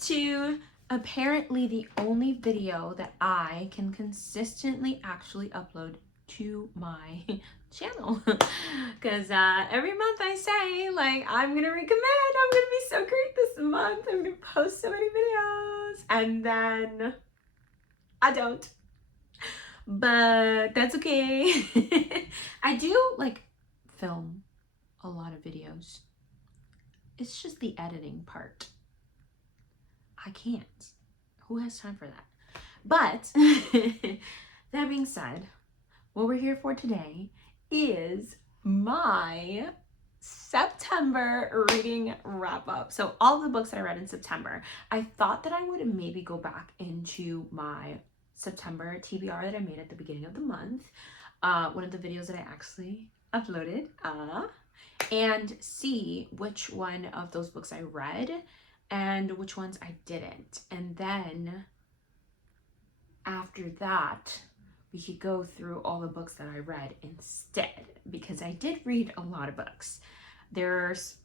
to apparently the only video that I can consistently actually upload to my channel. Because every month I say, like, I'm gonna recommend, I'm gonna be so great this month, I'm gonna post so many videos, and then I don't. But that's okay. I do like film a lot of videos. It's just the editing part. I can't. Who has time for that? But that being said, what we're here for today is my September reading wrap up. So all the books that I read in September, I thought that I would maybe go back into my September TBR that I made at the beginning of the month, one of the videos that I actually uploaded, and see which one of those books I read and which ones I didn't. And then after that, we could go through all the books that I read instead, because I did read a lot of books. There's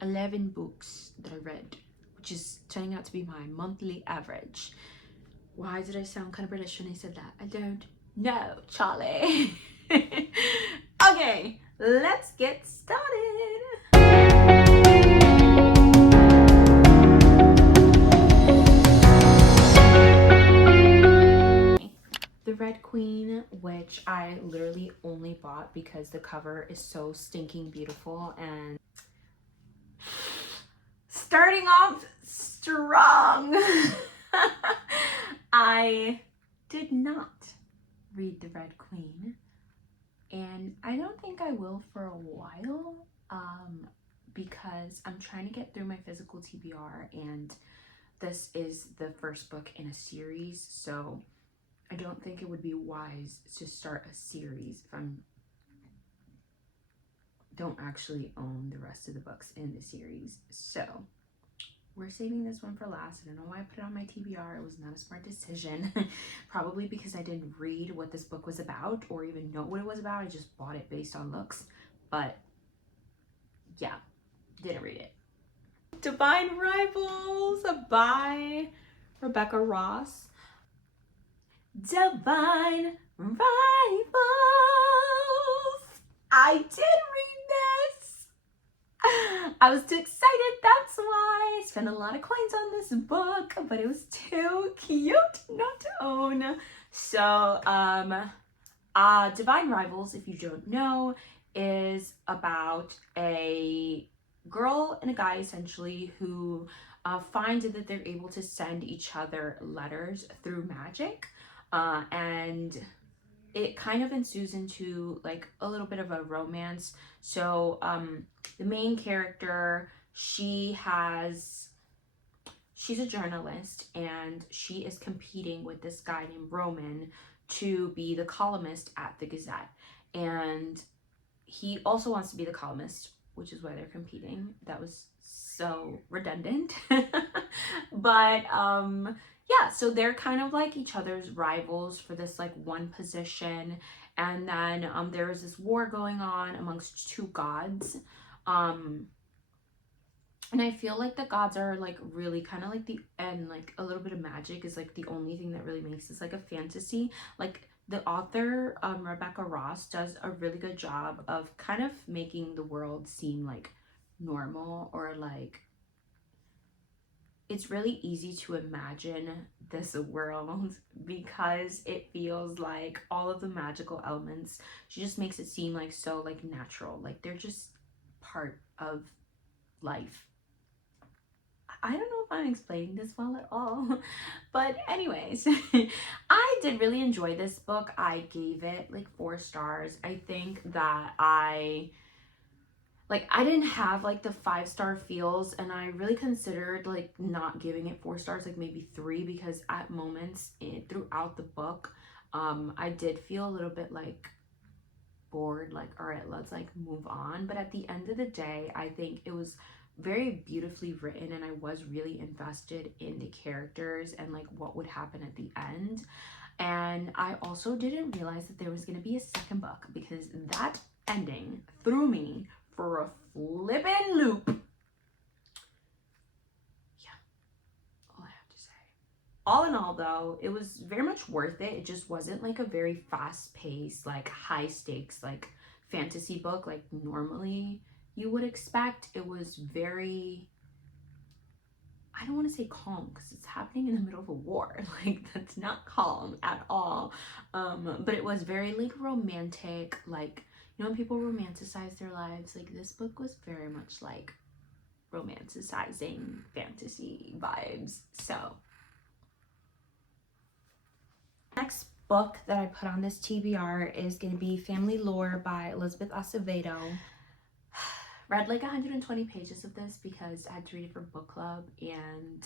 11 books that I read, which is turning out to be my monthly average. Why did I sound kind of British when I said that? I don't know, Charlie. Okay, let's get started. The Red Queen, which I literally only bought because the cover is so stinking beautiful, and starting off strong. I did not read The Red Queen, and I don't think I will for a while, because I'm trying to get through my physical TBR, and this is the first book in a series, so I don't think it would be wise to start a series if I don't actually own the rest of the books in the series. So we're saving this one for last. I don't know why I put it on my TBR. It was not a smart decision. Probably because I didn't read what this book was about or even know what it was about. I just bought it based on looks. But yeah, didn't read it. Divine Rivals by Rebecca Ross. Divine Rivals. I did read this. I was too excited, that's why. I spent a lot of coins on this book, but it was too cute not to own. So, Divine Rivals, if you don't know, is about a girl and a guy essentially who find that they're able to send each other letters through magic. And it kind of ensues into like a little bit of a romance. So the main character, she's a journalist, and she is competing with this guy named Roman to be the columnist at the Gazette, and he also wants to be the columnist, which is why they're competing. That was so redundant. But yeah, so they're kind of like each other's rivals for this like one position. And then there is this war going on amongst two gods, and I feel like the gods are like really kind of like like a little bit of magic is like the only thing that really makes this like a fantasy. Like the author, Rebecca Ross, does a really good job of kind of making the world seem like normal, or like it's really easy to imagine this world because it feels like all of the magical elements, she just makes it seem like so like natural, like they're just part of life. I don't know if I'm explaining this well at all, but anyways, I did really enjoy this book. I gave it like 4 stars. I think that I didn't have like the 5-star feels, and I really considered like not giving it 4 stars, like maybe 3, because at moments throughout the book, I did feel a little bit like bored, like, all right, let's like move on. But at the end of the day, I think it was very beautifully written, and I was really invested in the characters and like what would happen at the end. And I also didn't realize that there was going to be a second book, because that ending threw me for a flippin' loop. All in all, though, it was very much worth it. It just wasn't like a very fast-paced, like high stakes, like fantasy book like normally you would expect. It was very, I don't want to say calm because it's happening in the middle of a war. Like that's not calm at all. But it was very like romantic, like you know when people romanticize their lives, like this book was very much like romanticizing fantasy vibes. So next book that I put on this TBR is going to be Family Lore by Elizabeth Acevedo. Read like 120 pages of this because I had to read it for book club, and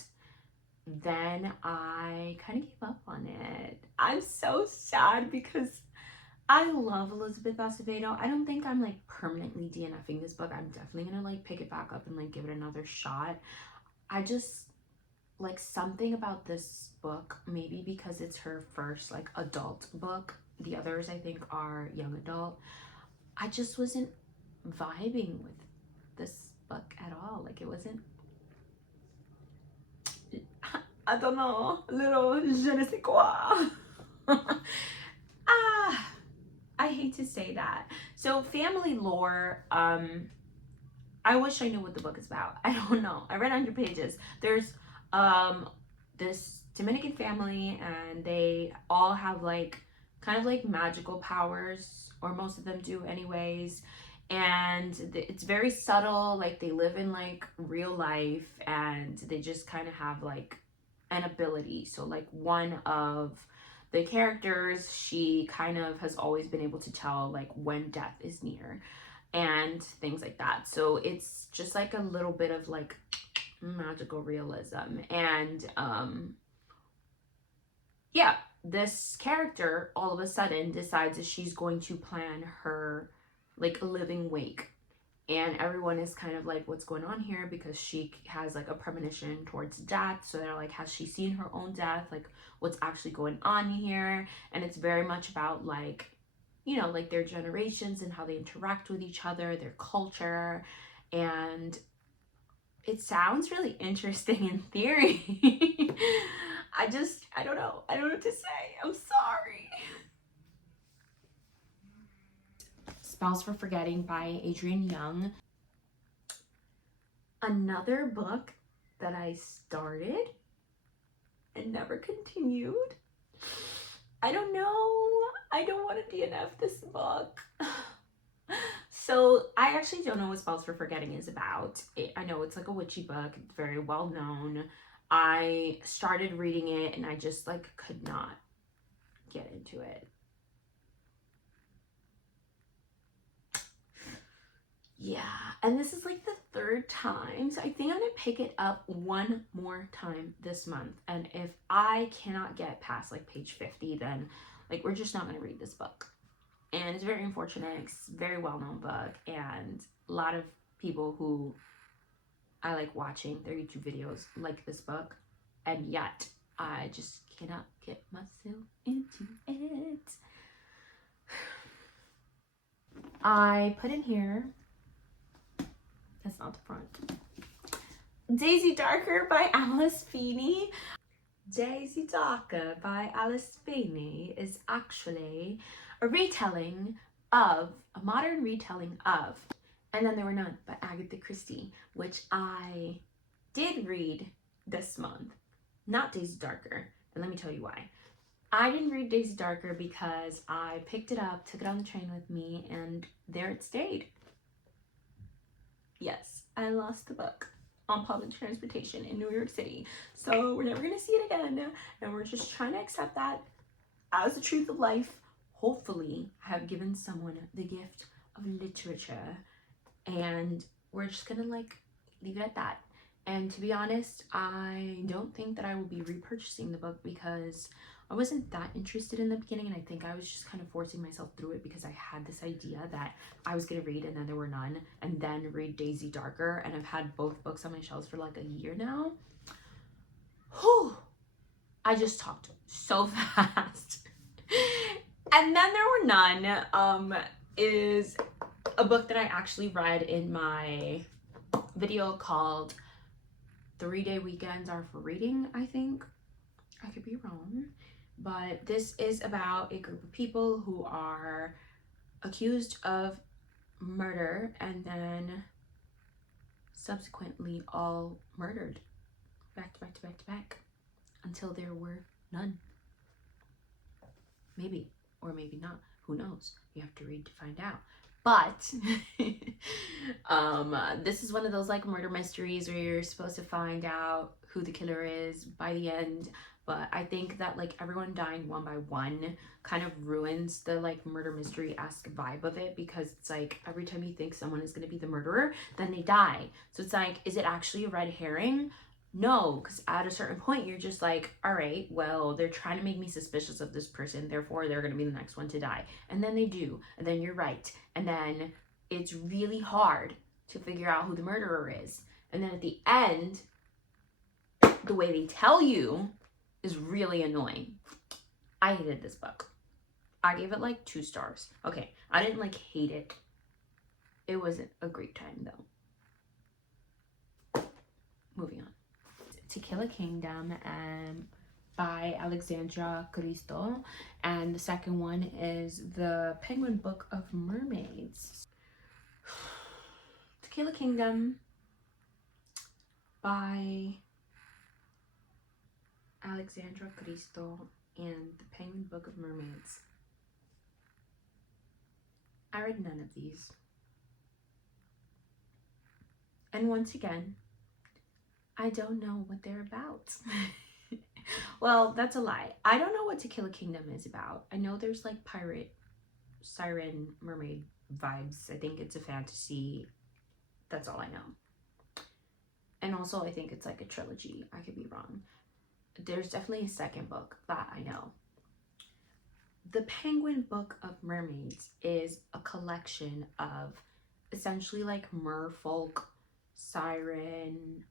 then I kind of gave up on it. I'm so sad because I love Elizabeth Acevedo. I don't think I'm like permanently DNFing this book. I'm definitely gonna like pick it back up and like give it another shot. I just like something about this book, maybe because it's her first like adult book. The others I think are young adult. I just wasn't vibing with this book at all. Like it wasn't, I don't know, a little je ne sais quoi. Ah, I hate to say that. So Family Lore, I wish I knew what the book is about. I don't know. I read 100 pages. There's this Dominican family, and they all have like kind of like magical powers, or most of them do anyways. And it's very subtle, like they live in like real life, and they just kind of have like an ability. So like one of the characters, she kind of has always been able to tell like when death is near and things like that. So it's just like a little bit of like magical realism. And yeah, this character all of a sudden decides that she's going to plan her like a living wake, and everyone is kind of like, what's going on here, because she has like a premonition towards death. So they're like, has she seen her own death? Like what's actually going on here? And it's very much about like, you know, like their generations and how they interact with each other, their culture. And it sounds really interesting in theory. I don't know. I don't know what to say. I'm sorry. Spells for Forgetting by Adrienne Young. Another book that I started and never continued. I don't know. I don't want to DNF this book. So I actually don't know what Spells for Forgetting is about. I know it's like a witchy book. It's very well known. I started reading it and I just like could not get into it. Yeah, and this is like the third time, so I think I'm gonna pick it up one more time this month. And if I cannot get past like page 50, then like we're just not gonna read this book. And it's very unfortunate. It's a very well-known book, and a lot of people who I like watching their YouTube videos like this book, and yet I just cannot get myself into it. I put in here, that's not the front, Daisy Darker by Alice Feeney. Daisy Darker by Alice Feeney is actually a modern retelling of And Then There Were None by Agatha Christie, which I did read this month. Not Daisy Darker, and let me tell you why. I didn't read Daisy Darker because I picked it up, took it on the train with me, and there it stayed. Yes, I lost the book on public transportation in New York City. So we're never gonna see it again, and we're just trying to accept that as the truth of life. Hopefully, I have given someone the gift of literature, and we're just gonna like leave it at that. And to be honest, I don't think that I will be repurchasing the book because I wasn't that interested in the beginning, and I think I was just kind of forcing myself through it because I had this idea that I was going to read And Then There Were None and then read Daisy Darker, and I've had both books on my shelves for like a year now. Whew. I just talked so fast. And Then There Were None is a book that I actually read in my video called 3 Day Weekends Are for Reading, I think. I could be wrong, but this is about a group of people who are accused of murder and then subsequently all murdered back to back to back to back until there were none. Maybe, or maybe not. Who knows? You have to read to find out. But this is one of those like murder mysteries where you're supposed to find out who the killer is by the end. But I think that like everyone dying one by one kind of ruins the like murder mystery-esque vibe of it, because it's like every time you think someone is going to be the murderer, then they die. So it's like, is it actually a red herring? No, because at a certain point you're just like, all right, well, they're trying to make me suspicious of this person, therefore they're going to be the next one to die. And then they do, and then you're right. And then it's really hard to figure out who the murderer is. And then at the end, the way they tell you is really annoying. I hated this book. I gave it like 2 stars. Okay, I didn't like hate it. It wasn't a great time though. Moving on. To Kill a Kingdom by Alexandra Cristo, and the second one is the Penguin Book of Mermaids. To Kill a Kingdom by Alexandra Cristo and the Penguin Book of Mermaids. I read none of these. And once again, I don't know what they're about. Well, that's a lie. I don't know what To Kill a Kingdom is about. I know there's like pirate, siren, mermaid vibes. I think it's a fantasy. That's all I know. And also I think it's like a trilogy. I could be wrong. There's definitely a second book that I know. The Penguin Book of Mermaids is a collection of essentially like merfolk, siren,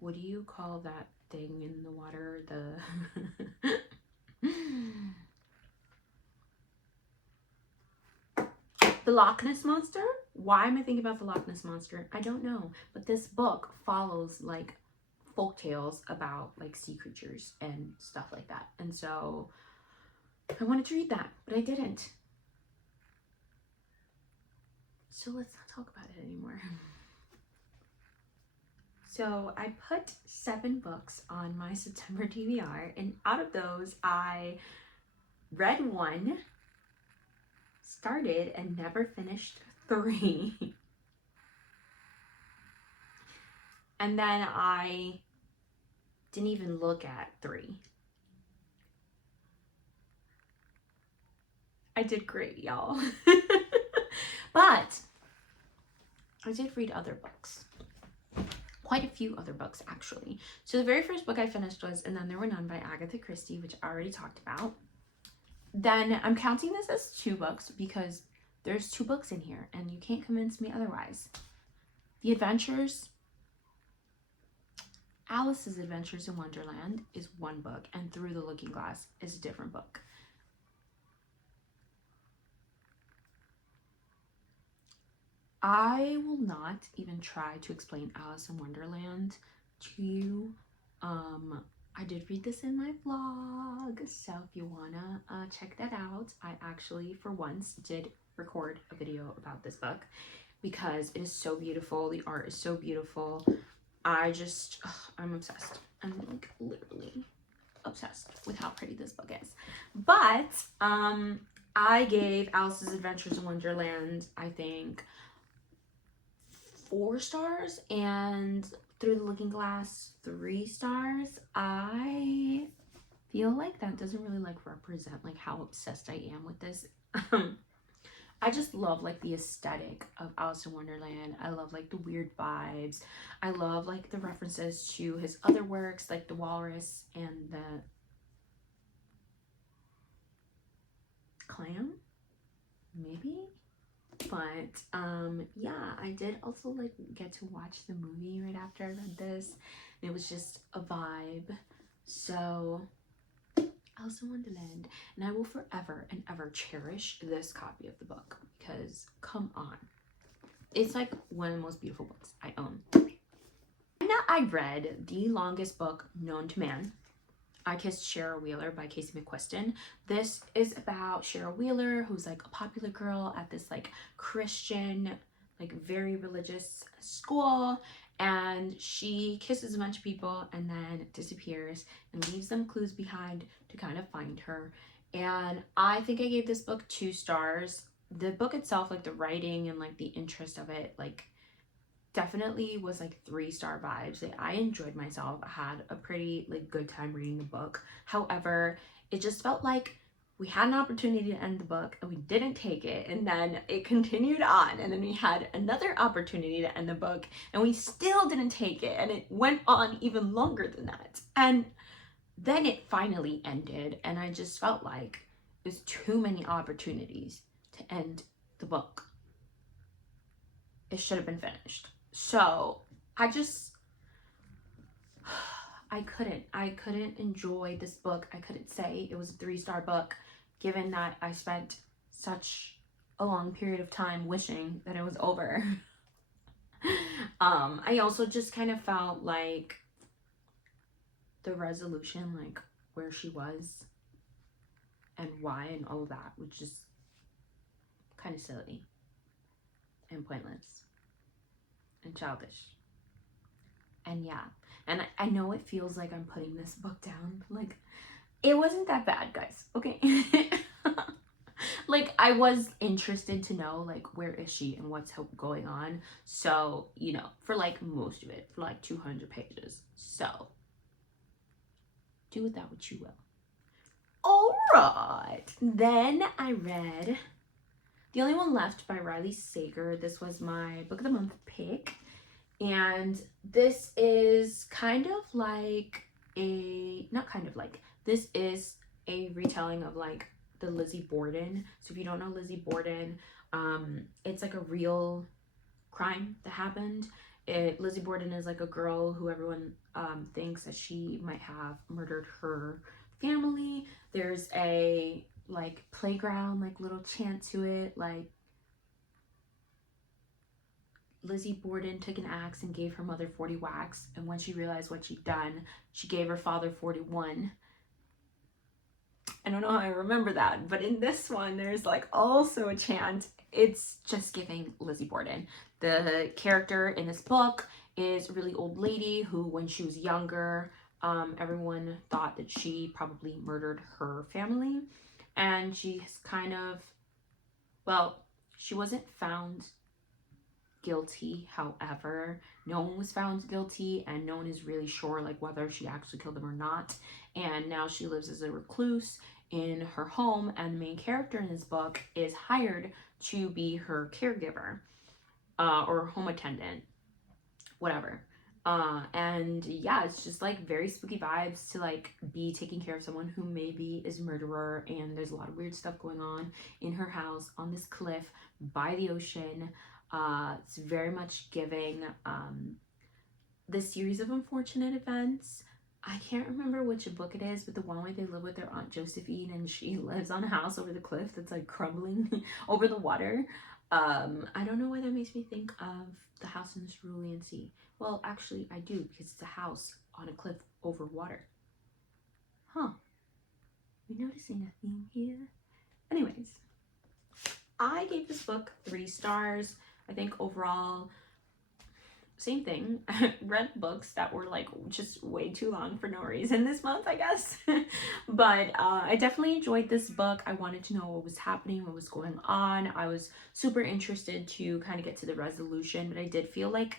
what do you call that thing in the water? The Loch Ness Monster? Why am I thinking about the Loch Ness Monster? I don't know. But this book follows like folk tales about like sea creatures and stuff like that. And so I wanted to read that, but I didn't. So let's not talk about it anymore. So I put 7 books on my September TBR, and out of those, I read 1, started and never finished 3. And then I didn't even look at 3. I did great, y'all. But I did read other books. Quite a few other books, actually. So the very first book I finished was And Then There Were None by Agatha Christie, which I already talked about. Then I'm counting this as 2 books because there's 2 books in here and you can't convince me otherwise. The Adventures, Alice's Adventures in Wonderland is 1 book, and Through the Looking Glass is a different book. I will not even try to explain Alice in Wonderland to you. I did read this in my vlog, so if you wanna check that out, I actually for once did record a video about this book because it is so beautiful. The art is so beautiful. I'm obsessed. I'm like literally obsessed with how pretty this book is. But I gave Alice's Adventures in Wonderland, I think, 4 stars, and Through the Looking Glass 3 stars. I feel like that doesn't really like represent like how obsessed I am with this. I just love like the aesthetic of Alice in Wonderland. I love like the weird vibes. I love like the references to his other works like The Walrus and the Clam, maybe. But yeah, I did also like get to watch the movie right after I read this. It was just a vibe. So Alice in Wonderland, and I will forever and ever cherish this copy of the book because come on, it's like one of the most beautiful books I own. I read the longest book known to man, I Kissed Cheryl Wheeler by Casey McQuiston. This is about Cheryl Wheeler, who's like a popular girl at this like Christian, like very religious school, and she kisses a bunch of people and then disappears and leaves them clues behind to kind of find her. And I think I gave this book 2 stars. The book itself, like the writing and like the interest of it, like definitely was like 3-star vibes. Like, I enjoyed myself. I had a pretty like good time reading the book. However, it just felt like we had an opportunity to end the book and we didn't take it, and then it continued on, and then we had another opportunity to end the book and we still didn't take it, and it went on even longer than that, and then it finally ended, and I just felt like it was too many opportunities to end the book. It should have been finished. So I couldn't enjoy this book. I couldn't say it was a 3-star book, given that I spent such a long period of time wishing that it was over. I also just kind of felt like the resolution, like where she was and why and all of that, was just kind of silly and pointless and childish. And yeah, and I know it feels like I'm putting this book down, but like, it wasn't that bad, guys, okay? Like, I was interested to know, like, where is she and what's going on. So, you know, for like most of it, for like 200 pages. So, do with that what you will. All right. Then I read The Only One Left by Riley Sager. This was my book of the month pick. And this is kind of like this is a retelling of like the Lizzie Borden. So if you don't know Lizzie Borden, it's like a real crime that happened. Lizzie Borden is like a girl who everyone thinks that she might have murdered her family. There's a like playground, like little chant to it, like Lizzie Borden took an axe and gave her mother 40 whacks, and when she realized what she'd done, she gave her father 41. I don't know how I remember that, but in this one, there's like also a chant. It's just giving Lizzie Borden. The character in this book is a really old lady who, when she was younger, everyone thought that she probably murdered her family, and she's kind of, well, she wasn't found guilty. However, no one was found guilty, and no one is really sure like whether she actually killed them or not. And now she lives as a recluse in her home, and the main character in this book is hired to be her caregiver, or home attendant, whatever. And yeah, it's just like very spooky vibes to like be taking care of someone who maybe is a murderer, and there's a lot of weird stuff going on in her house on this cliff by the ocean. It's very much giving the series of unfortunate events. I can't remember which book it is, but the one where they live with their Aunt Josephine and she lives on a house over the cliff that's like crumbling over the water. I don't know why that makes me think of The House in the Cerulean Sea. Well, actually, I do, because it's a house on a cliff over water. Huh. We're noticing a theme here. Anyways, I gave this book 3 stars. I think overall, same thing. I read books that were like just way too long for no reason this month, I guess. But I definitely enjoyed this book. I wanted to know what was happening, what was going on. I was super interested to kind of get to the resolution, but I did feel like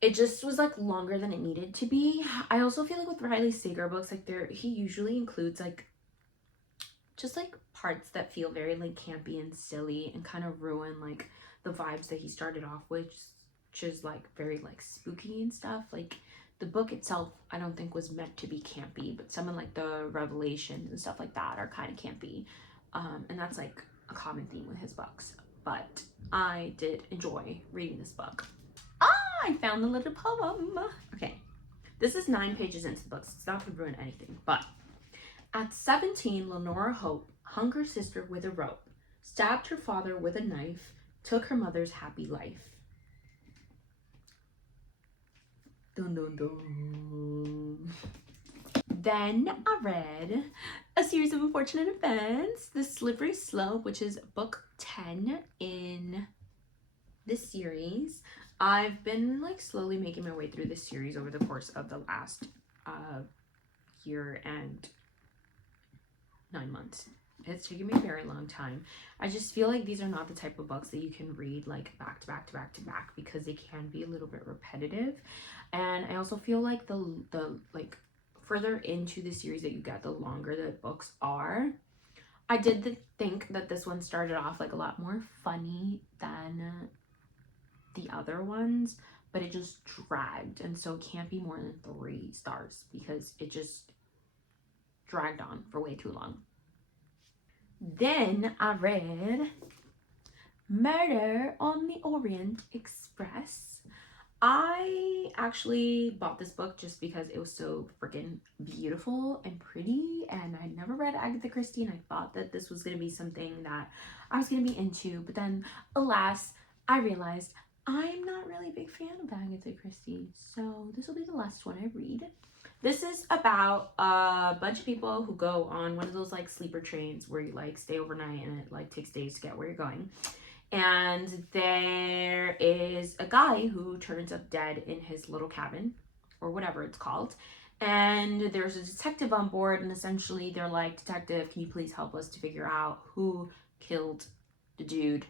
it just was like longer than it needed to be. I also feel like with Riley Sager books, like he usually includes like just like parts that feel very like campy and silly and kind of ruin like the vibes that he started off with, which is like very like spooky and stuff. Like the book itself, I don't think was meant to be campy, but some of like the revelations and stuff like that are kind of campy. And that's like a common theme with his books. But I did enjoy reading this book. I found the little poem. Okay, this is 9 pages into the book, so it's not gonna ruin anything. But at 17, Lenora Hope hung her sister with a rope, stabbed her father with a knife, took her mother's happy life. Dun, dun, dun. Then I read A Series of Unfortunate Events, The Slippery Slope, which is book 10 in this series. I've been like slowly making my way through this series over the course of the last year and 9 months. It's taken me a very long time. I just feel like these are not the type of books that you can read like back to back to back to back because they can be a little bit repetitive. And I also feel like the like further into the series that you get, the longer the books are. I did think that this one started off like a lot more funny than the other ones, but it just dragged, and so it can't be more than 3 stars because it just dragged on for way too long. Then I read Murder on the Orient Express. I actually bought this book just because it was so freaking beautiful and pretty, and I never read Agatha Christie, and I thought that this was going to be something that I was going to be into, but then alas, I realized I'm not really a big fan of Agatha Christie, so this will be the last one I read. This is about a bunch of people who go on one of those like sleeper trains where you like stay overnight and it like takes days to get where you're going. And there is a guy who turns up dead in his little cabin or whatever it's called. And there's a detective on board, and essentially they're like, "Detective, can you please help us to figure out who killed the dude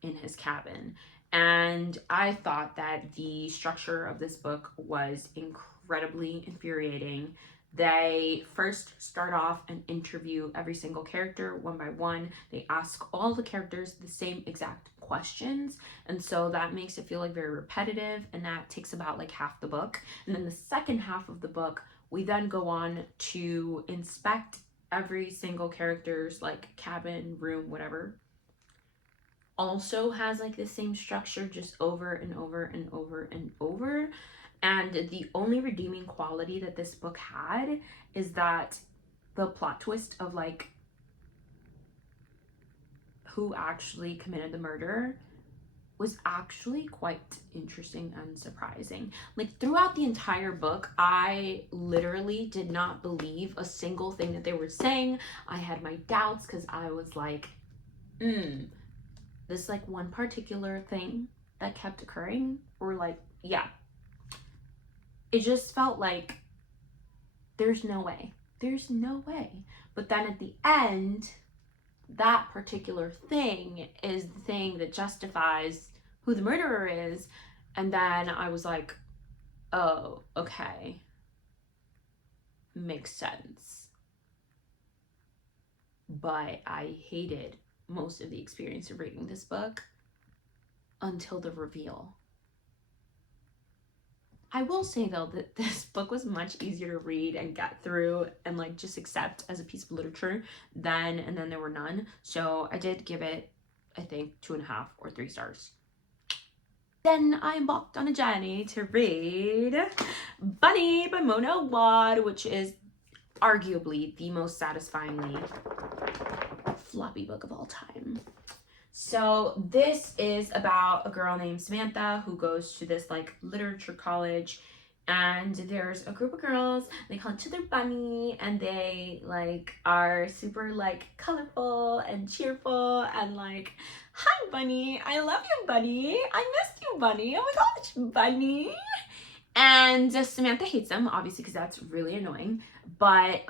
in his cabin?" And I thought that the structure of this book was incredibly infuriating. They first start off and interview every single character one by one. They ask all the characters the same exact questions. And so that makes it feel like very repetitive, and that takes about like half the book. And then the second half of the book, we then go on to inspect every single character's like cabin, room, whatever. Also has like the same structure just over and over and over and over. And the only redeeming quality that this book had is that the plot twist of like who actually committed the murder was actually quite interesting and surprising. Like throughout the entire book, I literally did not believe a single thing that they were saying. I had my doubts because I was like, this like one particular thing that kept occurring, or like, yeah. It just felt like there's no way. There's no way. But then at the end, that particular thing is the thing that justifies who the murderer is. And then I was like, oh, okay. Makes sense. But I hated most of the experience of reading this book until the reveal. I will say though that this book was much easier to read and get through and like just accept as a piece of literature than And Then There Were None. So I did give it, I think, 2.5 or 3 stars. Then I embarked on a journey to read Bunny by Mona Wad, which is arguably the most satisfyingly floppy book of all time. So this is about a girl named Samantha who goes to this like literature college, and there's a group of girls, they call each other Bunny, and they like are super like colorful and cheerful and like, "Hi Bunny, I love you Bunny, I missed you Bunny, oh my gosh Bunny." And Samantha hates them obviously because that's really annoying, but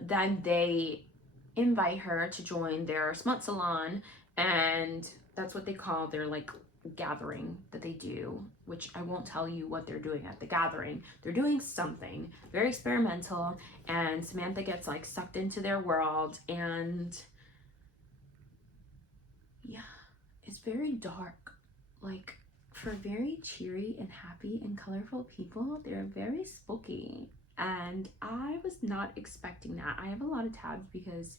then they invite her to join their smut salon, and that's what they call their like gathering that they do, which I won't tell you what they're doing at the gathering. They're doing something very experimental, and Samantha gets like sucked into their world, and yeah, it's very dark. Like for very cheery and happy and colorful people, they're very spooky, and I was not expecting that. I have a lot of tabs because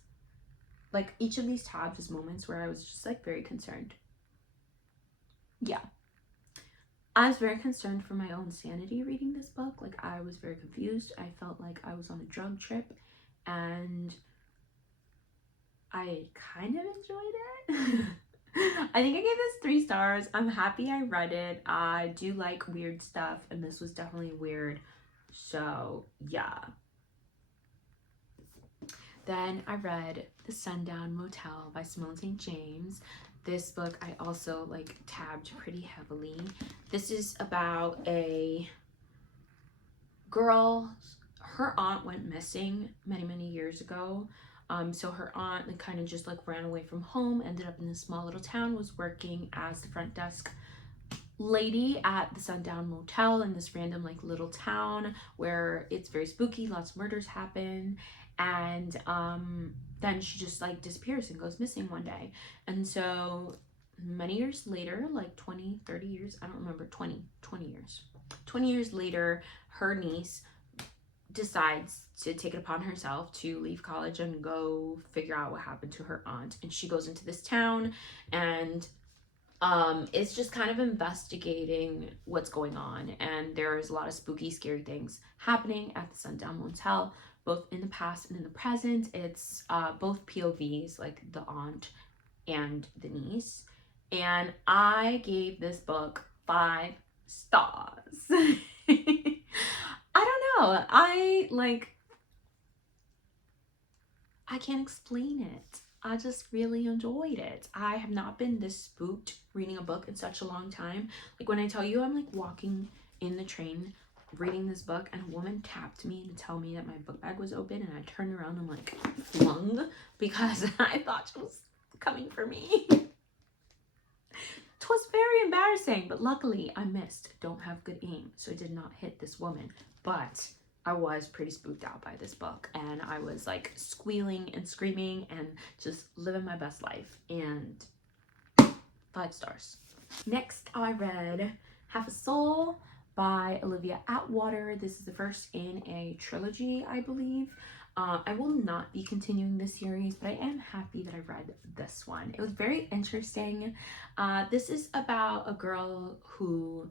like each of these tabs is moments where I was just like very concerned. Yeah. I was very concerned for my own sanity reading this book. Like I was very confused. I felt like I was on a drug trip, and I kind of enjoyed it. I think I gave this 3 stars. I'm happy I read it. I do like weird stuff, and this was definitely weird. So, yeah. Then I read The Sundown Motel by Simone St. James. This book I also like tabbed pretty heavily. This is about a girl. Her aunt went missing many, many years ago. So her aunt like, kind of just like ran away from home, ended up in this small little town, was working as the front desk lady at the Sundown Motel in this random like little town where it's very spooky, lots of murders happen, and then she just like disappears and goes missing one day. And so many years later, like 20, 30 years, I don't remember, 20 years. 20 years later, her niece decides to take it upon herself to leave college and go figure out what happened to her aunt. And she goes into this town and it's just kind of investigating what's going on. And there's a lot of spooky, scary things happening at the Sundown Motel, both in the past and in the present. It's both POVs, like the aunt and the niece. And I gave this book 5 stars. I don't know. I can't explain it. I just really enjoyed it. I have not been this spooked reading a book in such a long time. Like when I tell you I'm like walking in the train reading this book and a woman tapped me to tell me that my book bag was open, and I turned around and like flung because I thought she was coming for me. 'Twas very embarrassing, but luckily I missed. Don't have good aim, so I did not hit this woman. But I was pretty spooked out by this book, and I was like squealing and screaming and just living my best life. And 5 stars. Next, I read Half a Soul by Olivia Atwater. This is the first in a trilogy, I believe. I will not be continuing this series, but I am happy that I read this one. It was very interesting. This is about a girl who,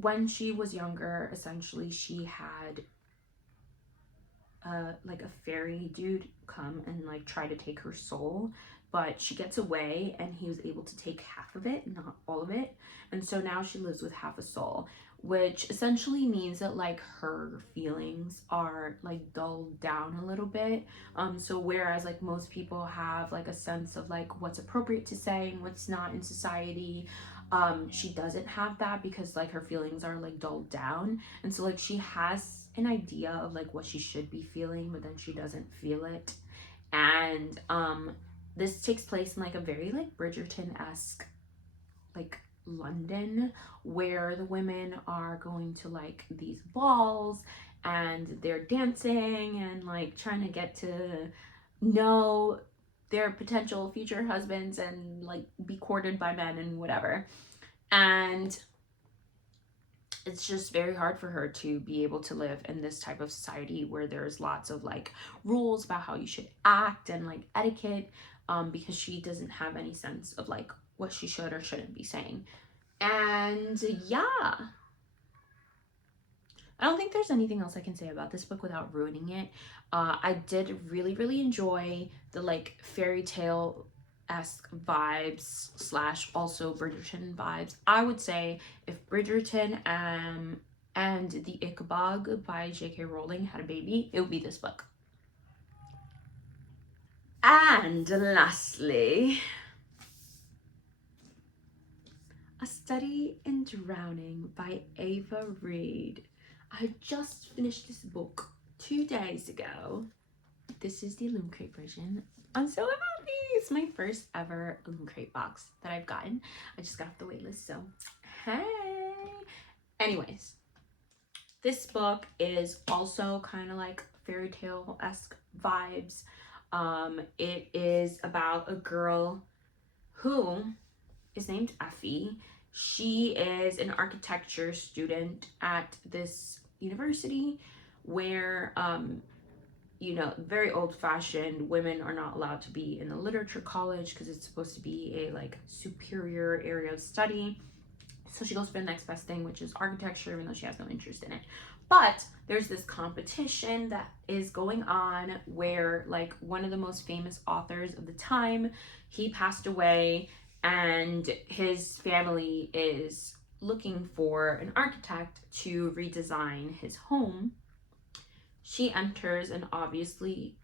when she was younger, essentially she had like a fairy dude come and like try to take her soul, but she gets away and he was able to take half of it, not all of it. And so now she lives with half a soul, which essentially means that like her feelings are like dulled down a little bit. So whereas like most people have like a sense of like what's appropriate to say and what's not in society, she doesn't have that because like her feelings are like dulled down. And so like she has an idea of like what she should be feeling, but then she doesn't feel it. And this takes place in like a very like Bridgerton-esque like London, where the women are going to like these balls and they're dancing and like trying to get to know their potential future husbands and like be courted by men and whatever. And it's just very hard for her to be able to live in this type of society where there's lots of like rules about how you should act and like etiquette, because she doesn't have any sense of like what she should or shouldn't be saying. And yeah, I don't think there's anything else I can say about this book without ruining it. I did really, really enjoy the like fairy tale esque vibes slash also Bridgerton vibes. I would say if Bridgerton and the Ichabod by J.K. Rowling had a baby, it would be this book. And lastly, A Study in Drowning by Ava Reid. I just finished this book 2 days ago. This is the Loom Crate version. I'm so happy. It's my first ever Loom Crate box that I've gotten. I just got off the wait list, so hey. Anyways, this book is also kind of like fairy tale-esque vibes. It is about a girl who is named Effie. She is an architecture student at this university where you know, very old-fashioned, women are not allowed to be in the literature college because it's supposed to be a like superior area of study. So she goes for the next best thing, which is architecture, even though she has no interest in it. But there's this competition that is going on where, like, one of the most famous authors of the time, he passed away, and his family is looking for an architect to redesign his home. She enters and obviously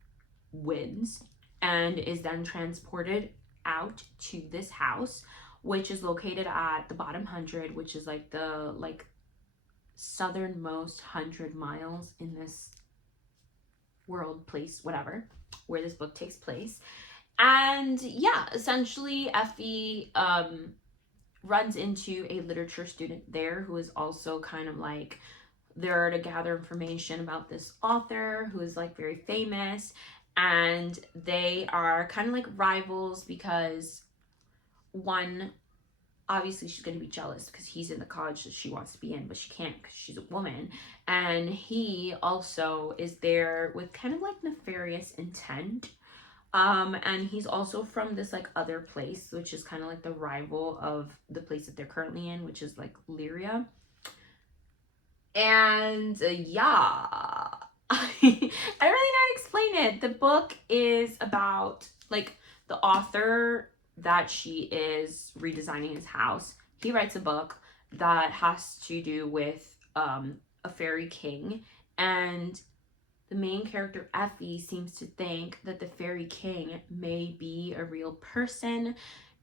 wins and is then transported out to this house, which is located at the bottom 100, which is like the southernmost 100 miles in this world, place, whatever, where this book takes place. And yeah, essentially Effie runs into a literature student there who is also kind of like there to gather information about this author who is like very famous, and they are kind of like rivals because one, obviously she's going to be jealous because he's in the college that she wants to be in, but she can't because she's a woman, and he also is there with kind of like nefarious intent. And he's also from this like other place, which is kind of like the rival of the place that they're currently in, which is like Lyria. And yeah, I don't really know how to explain it. The book is about like the author that she is redesigning his house. He writes a book that has to do with a fairy king, and the main character Effie seems to think that the fairy king may be a real person.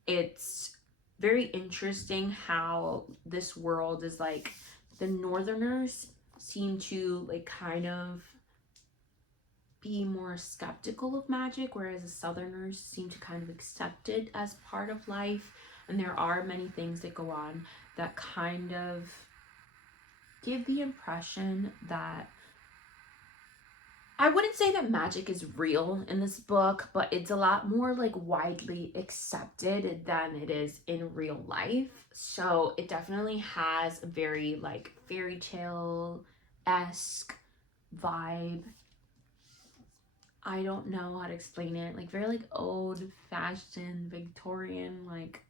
It's very interesting how this world is like, the northerners seem to like kind of be more skeptical of magic, whereas the southerners seem to kind of accept it as part of life. And there are many things that go on that kind of give the impression that, I wouldn't say that magic is real in this book, but it's a lot more like widely accepted than it is in real life. So it definitely has a very like fairy tale-esque vibe. I don't know how to explain it. Like very like old fashioned Victorian, like,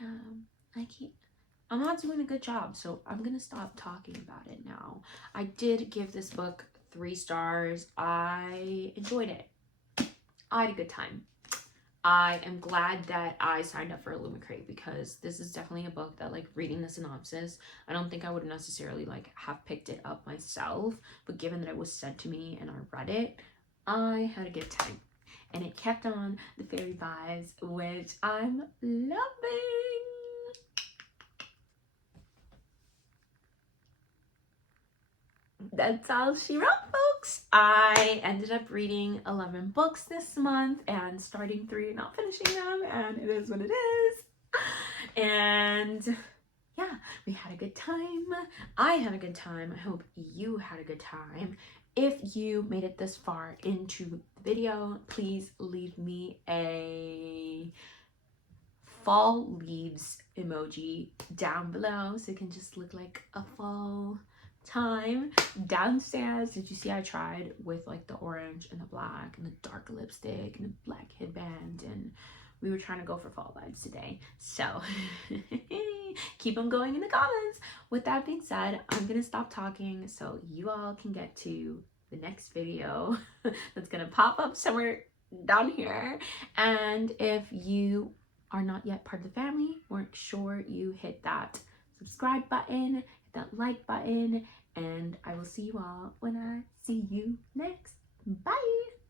yeah, I'm not doing a good job, so I'm gonna stop talking about it now. I did give this book 3 stars. I enjoyed it. I had a good time. I am glad that I signed up for Illumicrate because this is definitely a book that, like, reading the synopsis, I don't think I would necessarily like have picked it up myself, but given that it was sent to me and I read it, I had a good time. And it kept on the fairy vibes, which I'm loving. That's all she wrote, folks. I ended up reading 11 books this month and starting 3 and not finishing them, and it is what it is. And yeah, we had a good time. I had a good time. I hope you had a good time. If you made it this far into the video, please leave me a fall leaves emoji down below so it can just look like a fall time. Downstairs, did you see I tried with like the orange and the black and the dark lipstick and the black headband, and we were trying to go for fall vibes today, so keep them going in the comments. With that being said, I'm gonna stop talking so you all can get to the next video that's gonna pop up somewhere down here. And if you are not yet part of the family, make sure you hit that subscribe button, hit that like button, and I will see you all when I see you next. Bye!